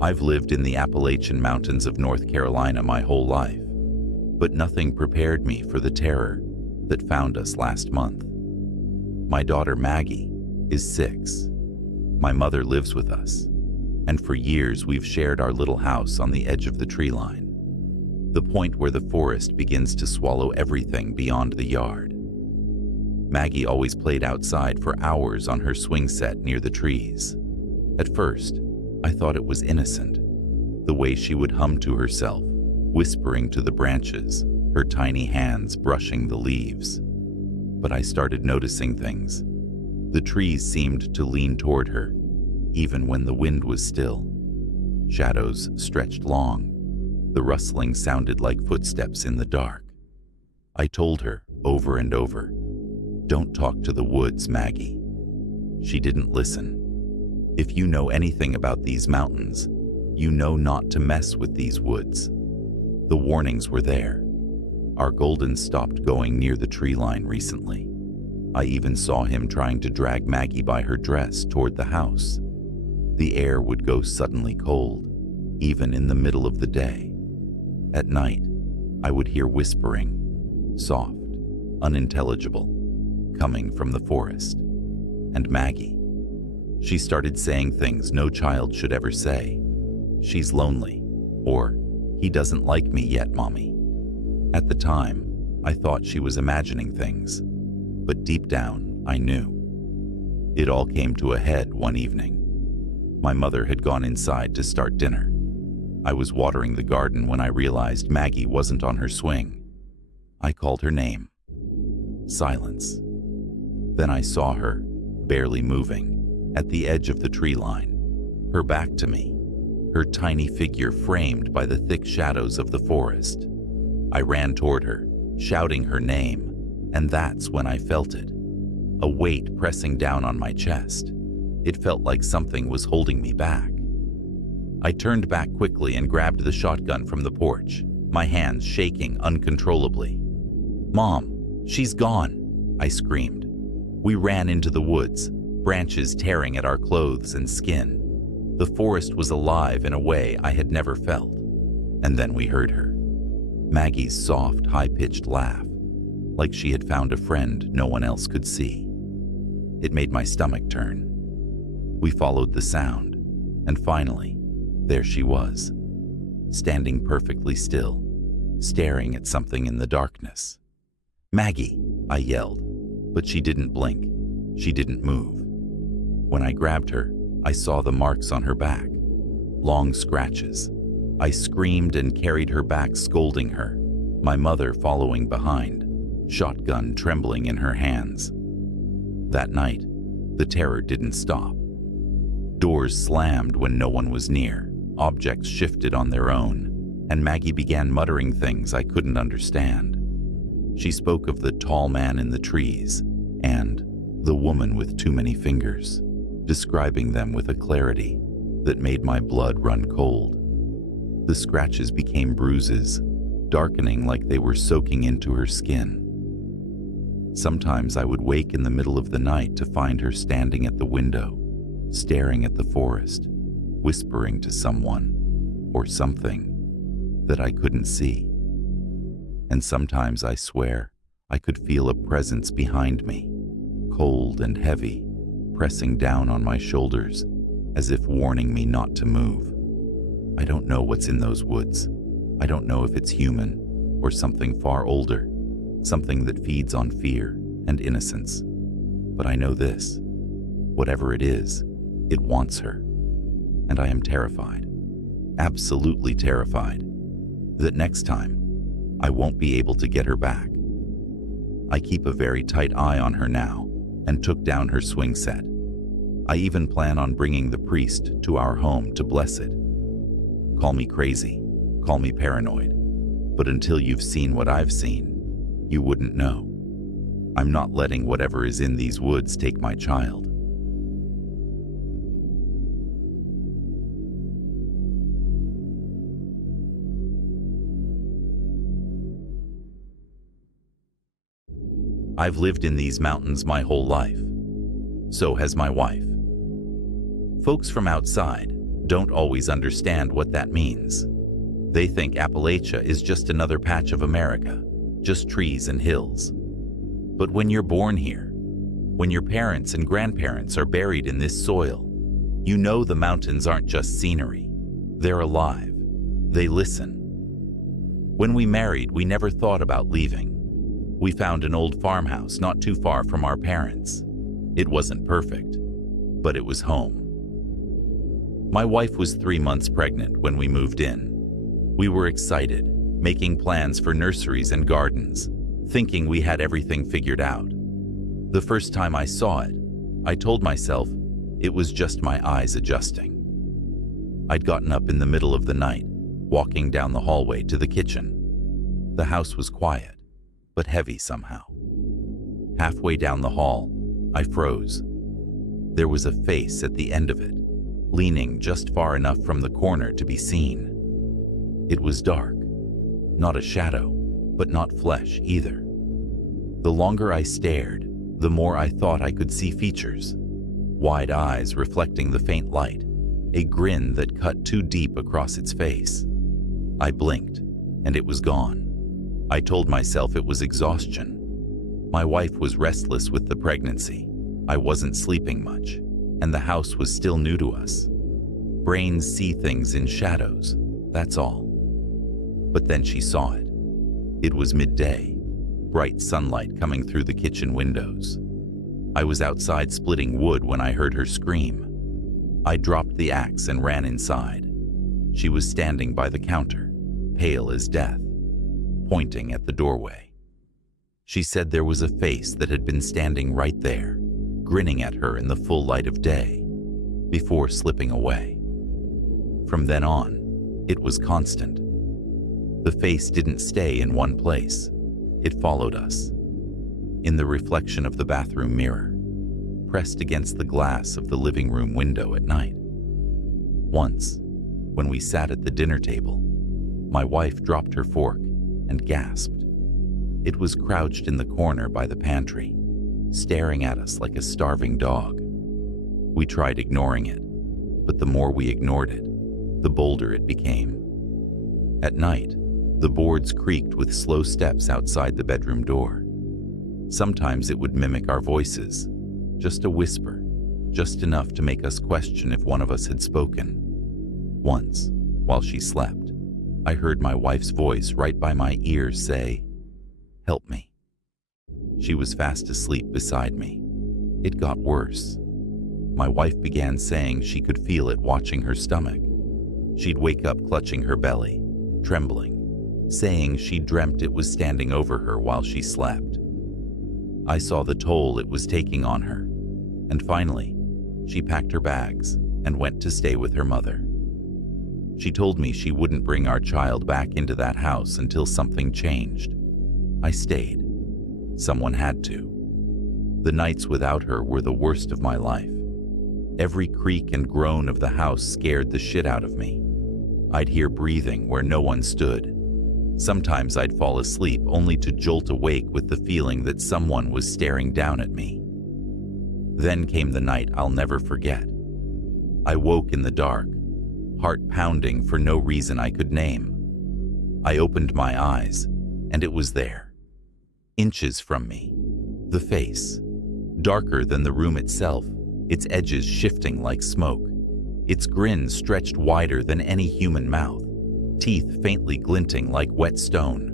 I've lived in the Appalachian Mountains of North Carolina my whole life, but nothing prepared me for the terror that found us last month. My daughter Maggie is 6. My mother lives with us, and for years we've shared our little house on the edge of the tree line, the point where the forest begins to swallow everything beyond the yard. Maggie always played outside for hours on her swing set near the trees. At first, I thought it was innocent, the way she would hum to herself, whispering to the branches, her tiny hands brushing the leaves. But I started noticing things. The trees seemed to lean toward her, even when the wind was still. Shadows stretched long. The rustling sounded like footsteps in the dark. I told her over and over, "Don't talk to the woods, Maggie." She didn't listen. If you know anything about these mountains, you know not to mess with these woods. The warnings were there. Our Golden stopped going near the tree line recently. I even saw him trying to drag Maggie by her dress toward the house. The air would go suddenly cold, even in the middle of the day. At night, I would hear whispering, soft, unintelligible, coming from the forest. And Maggie, she started saying things no child should ever say. "She's lonely," or "He doesn't like me yet, Mommy." At the time, I thought she was imagining things, but deep down, I knew. It all came to a head one evening. My mother had gone inside to start dinner. I was watering the garden when I realized Maggie wasn't on her swing. I called her name. Silence. Then I saw her, barely moving, at the edge of the tree line, her back to me, her tiny figure framed by the thick shadows of the forest. I ran toward her, shouting her name, and that's when I felt it. A weight pressing down on my chest. It felt like something was holding me back. I turned back quickly and grabbed the shotgun from the porch, my hands shaking uncontrollably. "Mom, she's gone," I screamed. We ran into the woods, branches tearing at our clothes and skin. The forest was alive in a way I had never felt. And then we heard her. Maggie's soft, high-pitched laugh, like she had found a friend no one else could see. It made my stomach turn. We followed the sound, and finally, there she was, standing perfectly still, staring at something in the darkness. "Maggie!" I yelled, but she didn't blink. She didn't move. When I grabbed her, I saw the marks on her back, long scratches. I screamed and carried her back, scolding her, my mother following behind, shotgun trembling in her hands. That night, the terror didn't stop. Doors slammed when no one was near, objects shifted on their own, and Maggie began muttering things I couldn't understand. She spoke of the tall man in the trees and the woman with too many fingers, describing them with a clarity that made my blood run cold. The scratches became bruises, darkening like they were soaking into her skin. Sometimes I would wake in the middle of the night to find her standing at the window, staring at the forest, whispering to someone or something that I couldn't see. And sometimes I swear I could feel a presence behind me, cold and heavy, pressing down on my shoulders as if warning me not to move. I don't know what's in those woods. I don't know if it's human or something far older, something that feeds on fear and innocence. But I know this: whatever it is, it wants her. And I am terrified, absolutely terrified, that next time I won't be able to get her back. I keep a very tight eye on her now and took down her swing set. I even plan on bringing the priest to our home to bless it. Call me crazy, call me paranoid, but until you've seen what I've seen, you wouldn't know. I'm not letting whatever is in these woods take my child. I've lived in these mountains my whole life. So has my wife. Folks from outside, don't always understand what that means. They think Appalachia is just another patch of America, just trees and hills. But when you're born here, when your parents and grandparents are buried in this soil, you know the mountains aren't just scenery. They're alive. They listen. When we married, we never thought about leaving. We found an old farmhouse not too far from our parents. It wasn't perfect, but it was home. My wife was 3 months pregnant when we moved in. We were excited, making plans for nurseries and gardens, thinking we had everything figured out. The first time I saw it, I told myself it was just my eyes adjusting. I'd gotten up in the middle of the night, walking down the hallway to the kitchen. The house was quiet, but heavy somehow. Halfway down the hall, I froze. There was a face at the end of it, leaning just far enough from the corner to be seen. It was dark, not a shadow, but not flesh either. The longer I stared, the more I thought I could see features. Wide eyes reflecting the faint light, a grin that cut too deep across its face. I blinked, and it was gone. I told myself it was exhaustion. My wife was restless with the pregnancy. I wasn't sleeping much, and the house was still new to us. Brains see things in shadows, that's all. But then she saw it. It was midday, bright sunlight coming through the kitchen windows. I was outside splitting wood when I heard her scream. I dropped the axe and ran inside. She was standing by the counter, pale as death, pointing at the doorway. She said there was a face that had been standing right there, grinning at her in the full light of day, before slipping away. From then on, it was constant. The face didn't stay in one place. It followed us. In the reflection of the bathroom mirror, pressed against the glass of the living room window at night. Once, when we sat at the dinner table, my wife dropped her fork and gasped. It was crouched in the corner by the pantry, staring at us like a starving dog. We tried ignoring it, but the more we ignored it, the bolder it became. At night, the boards creaked with slow steps outside the bedroom door. Sometimes it would mimic our voices, just a whisper, just enough to make us question if one of us had spoken. Once, while she slept, I heard my wife's voice right by my ear say, "Help me." She was fast asleep beside me. It got worse. My wife began saying she could feel it watching her stomach. She'd wake up clutching her belly, trembling, saying she dreamt it was standing over her while she slept. I saw the toll it was taking on her, and finally, she packed her bags and went to stay with her mother. She told me she wouldn't bring our child back into that house until something changed. I stayed. Someone had to. The nights without her were the worst of my life. Every creak and groan of the house scared the shit out of me. I'd hear breathing where no one stood. Sometimes I'd fall asleep only to jolt awake with the feeling that someone was staring down at me. Then came the night I'll never forget. I woke in the dark, heart pounding for no reason I could name. I opened my eyes, and it was there. Inches from me. The face. Darker than the room itself, its edges shifting like smoke. Its grin stretched wider than any human mouth, teeth faintly glinting like wet stone.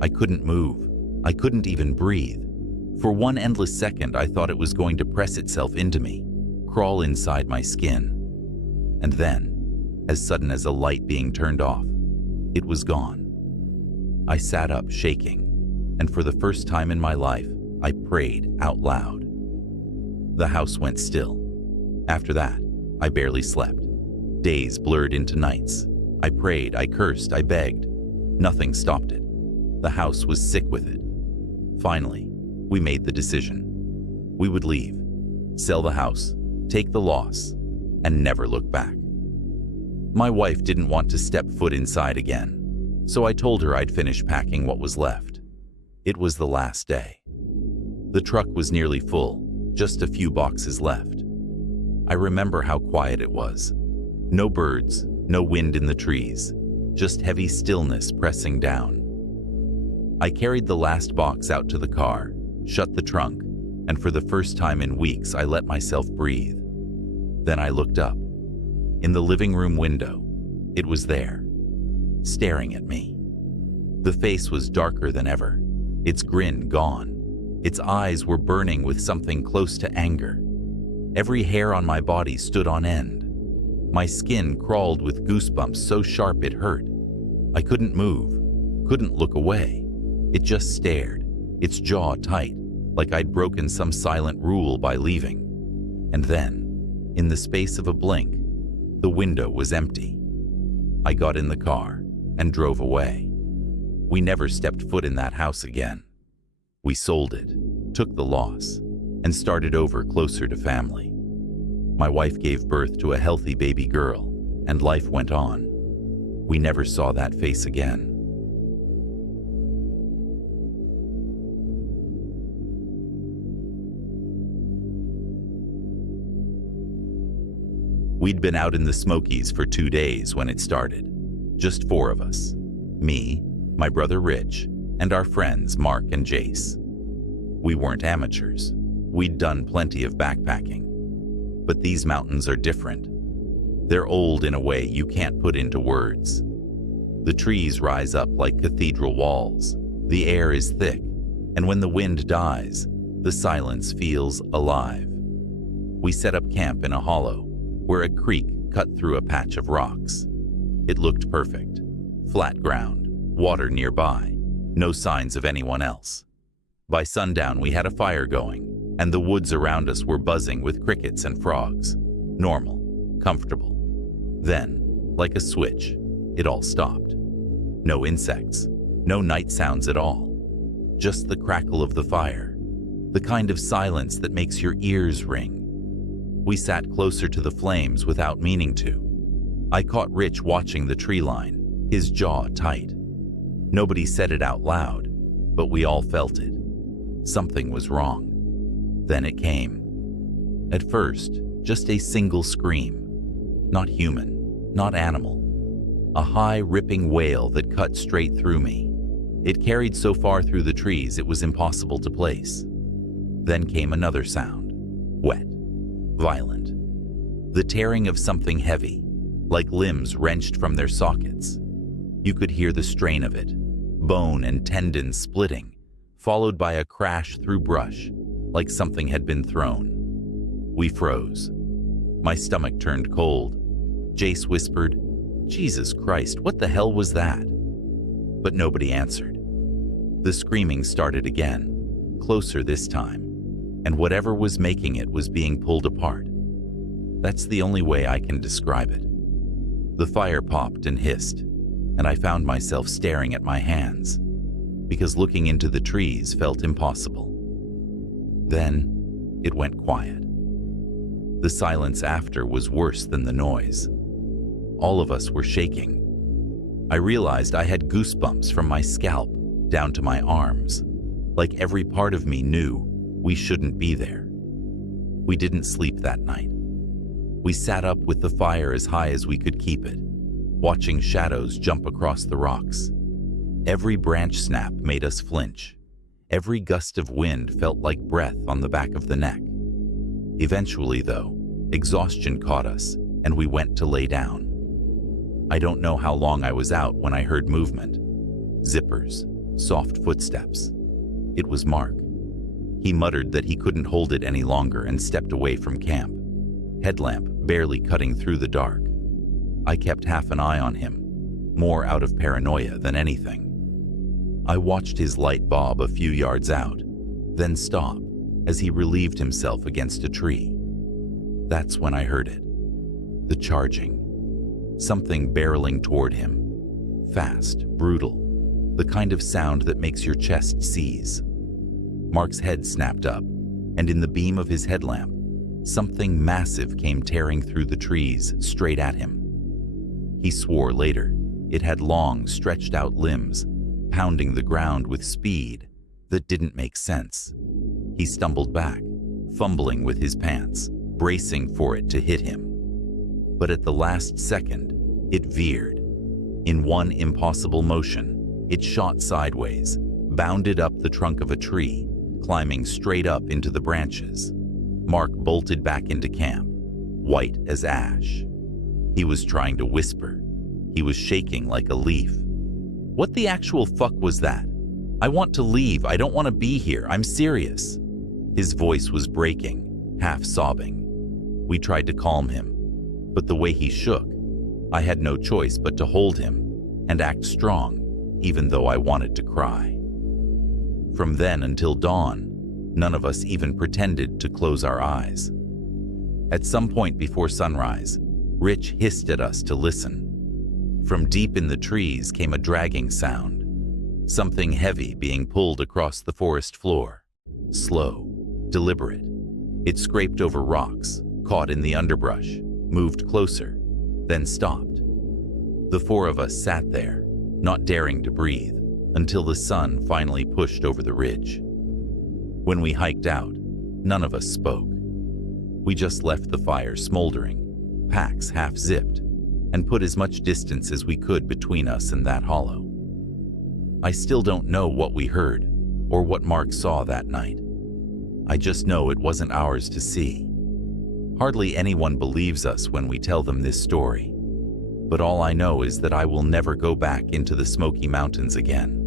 I couldn't move. I couldn't even breathe. For one endless second, I thought it was going to press itself into me, crawl inside my skin. And then, as sudden as a light being turned off, it was gone. I sat up shaking, and for the first time in my life, I prayed out loud. The house went still. After that, I barely slept. Days blurred into nights. I prayed, I cursed, I begged. Nothing stopped it. The house was sick with it. Finally, we made the decision. We would leave, sell the house, take the loss, and never look back. My wife didn't want to step foot inside again, so I told her I'd finish packing what was left. It was the last day. The truck was nearly full, just a few boxes left. I remember how quiet it was. No birds, no wind in the trees, just heavy stillness pressing down. I carried the last box out to the car, shut the trunk, and for the first time in weeks I let myself breathe. Then I looked up. In the living room window, it was there, staring at me. The face was darker than ever, its grin gone. Its eyes were burning with something close to anger. Every hair on my body stood on end. My skin crawled with goosebumps so sharp it hurt. I couldn't move, couldn't look away. It just stared, its jaw tight, like I'd broken some silent rule by leaving. And then, in the space of a blink, the window was empty. I got in the car and drove away. We never stepped foot in that house again. We sold it, took the loss, and started over closer to family. My wife gave birth to a healthy baby girl, and life went on. We never saw that face again. We'd been out in the Smokies for 2 days when it started. Just 4 of us. Me, my brother Rich, and our friends Mark and Jace. We weren't amateurs. We'd done plenty of backpacking. But these mountains are different. They're old in a way you can't put into words. The trees rise up like cathedral walls. The air is thick, and when the wind dies, the silence feels alive. We set up camp in a hollow, where a creek cut through a patch of rocks. It looked perfect. Flat ground, water nearby, no signs of anyone else. By sundown, we had a fire going, and the woods around us were buzzing with crickets and frogs. Normal, comfortable. Then, like a switch, it all stopped. No insects, no night sounds at all. Just the crackle of the fire, the kind of silence that makes your ears ring. We sat closer to the flames without meaning to. I caught Rich watching the tree line, his jaw tight. Nobody said it out loud, but we all felt it. Something was wrong. Then it came. At first, just a single scream. Not human, not animal. A high, ripping wail that cut straight through me. It carried so far through the trees it was impossible to place. Then came another sound. Wet. Violent. The tearing of something heavy, like limbs wrenched from their sockets. You could hear the strain of it, bone and tendon splitting, followed by a crash through brush, like something had been thrown. We froze. My stomach turned cold. Jace whispered, "Jesus Christ, what the hell was that?" But nobody answered. The screaming started again, closer this time, and whatever was making it was being pulled apart. That's the only way I can describe it. The fire popped and hissed, and I found myself staring at my hands, because looking into the trees felt impossible. Then, it went quiet. The silence after was worse than the noise. All of us were shaking. I realized I had goosebumps from my scalp down to my arms, like every part of me knew we shouldn't be there. We didn't sleep that night. We sat up with the fire as high as we could keep it, watching shadows jump across the rocks. Every branch snap made us flinch. Every gust of wind felt like breath on the back of the neck. Eventually, though, exhaustion caught us, and we went to lay down. I don't know how long I was out when I heard movement. Zippers, soft footsteps. It was Mark. He muttered that he couldn't hold it any longer and stepped away from camp, headlamp barely cutting through the dark. I kept half an eye on him, more out of paranoia than anything. I watched his light bob a few yards out, then stop as he relieved himself against a tree. That's when I heard it. The charging. Something barreling toward him. Fast, brutal. The kind of sound that makes your chest seize. Mark's head snapped up, and in the beam of his headlamp, something massive came tearing through the trees straight at him. He swore later it had long, stretched-out limbs, pounding the ground with speed that didn't make sense. He stumbled back, fumbling with his pants, bracing for it to hit him. But at the last second, it veered. In one impossible motion, it shot sideways, bounded up the trunk of a tree, climbing straight up into the branches. Mark bolted back into camp, white as ash. He was trying to whisper. He was shaking like a leaf. "What the actual fuck was that? I want to leave. I don't want to be here. I'm serious." His voice was breaking, half sobbing. We tried to calm him, but the way he shook, I had no choice but to hold him and act strong, even though I wanted to cry. From then until dawn, none of us even pretended to close our eyes. At some point before sunrise, Rich hissed at us to listen. From deep in the trees came a dragging sound, something heavy being pulled across the forest floor. Slow, deliberate. It scraped over rocks, caught in the underbrush, moved closer, then stopped. The four of us sat there, not daring to breathe, until the sun finally pushed over the ridge. When we hiked out, none of us spoke. We just left the fire smoldering, packs half-zipped, and put as much distance as we could between us and that hollow. I still don't know what we heard or what Mark saw that night. I just know it wasn't ours to see. Hardly anyone believes us when we tell them this story, but all I know is that I will never go back into the Smoky Mountains again.